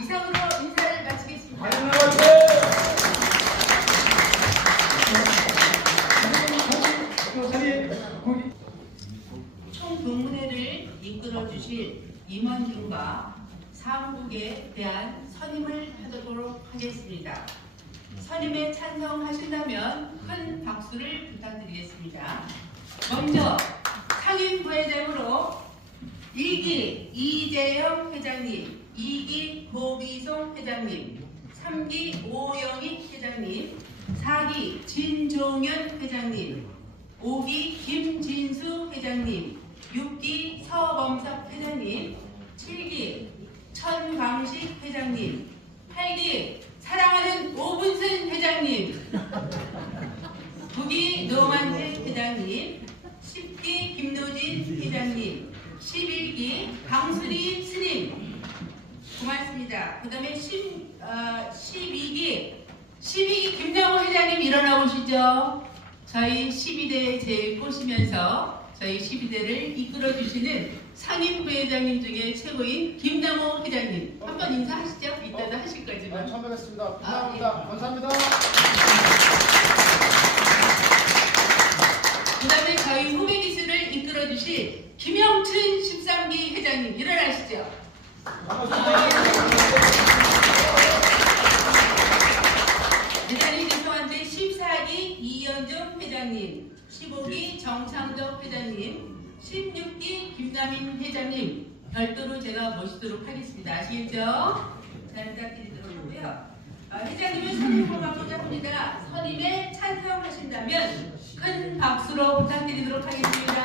이상으로 인사를 마치겠습니다. 총동문회를 이끌어 주실 임원진과 사무국에 대한 선임을 하도록 하겠습니다. 선임에 찬성하신다면 큰 박수를 부탁드리겠습니다. 먼저 상임부회장으로 1기 이재영 회장님, 2기 고비송 회장님, 3기 오영익 회장님, 4기 진종현 회장님, 5기 김진수 회장님, 6기 서범석 회장님, 7기 천광식 회장님, 8기 사랑하는 오분순 회장님, 9기 노만택 회장님, 10기 김노진 회장님, 11기 강수리 스님, 고맙습니다. 그 다음에 10, 어, 12기, 12기 김정호 회장님 일어나 오시죠. 저희 12대 제일 꼬시면서 저희 12대를 이끌어 주시는 상임부회장님 중에 최고인 김남호 회장님. 한번 인사하시죠. 이따도 하실 네, 거지만. 처음 뵙겠습니다. 아, 감사합니다. 감사합니다. 그 다음에 저희 후배 기술을 이끌어 주실 김영춘 13기 회장님 일어나시죠. 14기 이현중 회장님, 15기 정창덕 회장님, 16기 김남인 회장님 별도로 제가 모시도록 하겠습니다. 아시겠죠? 잘 부탁드리도록 하고요. 아, 회장님은 선임을 맡고자 합니다. 선임에 찬성하신다면 큰 박수로 부탁드리도록 하겠습니다.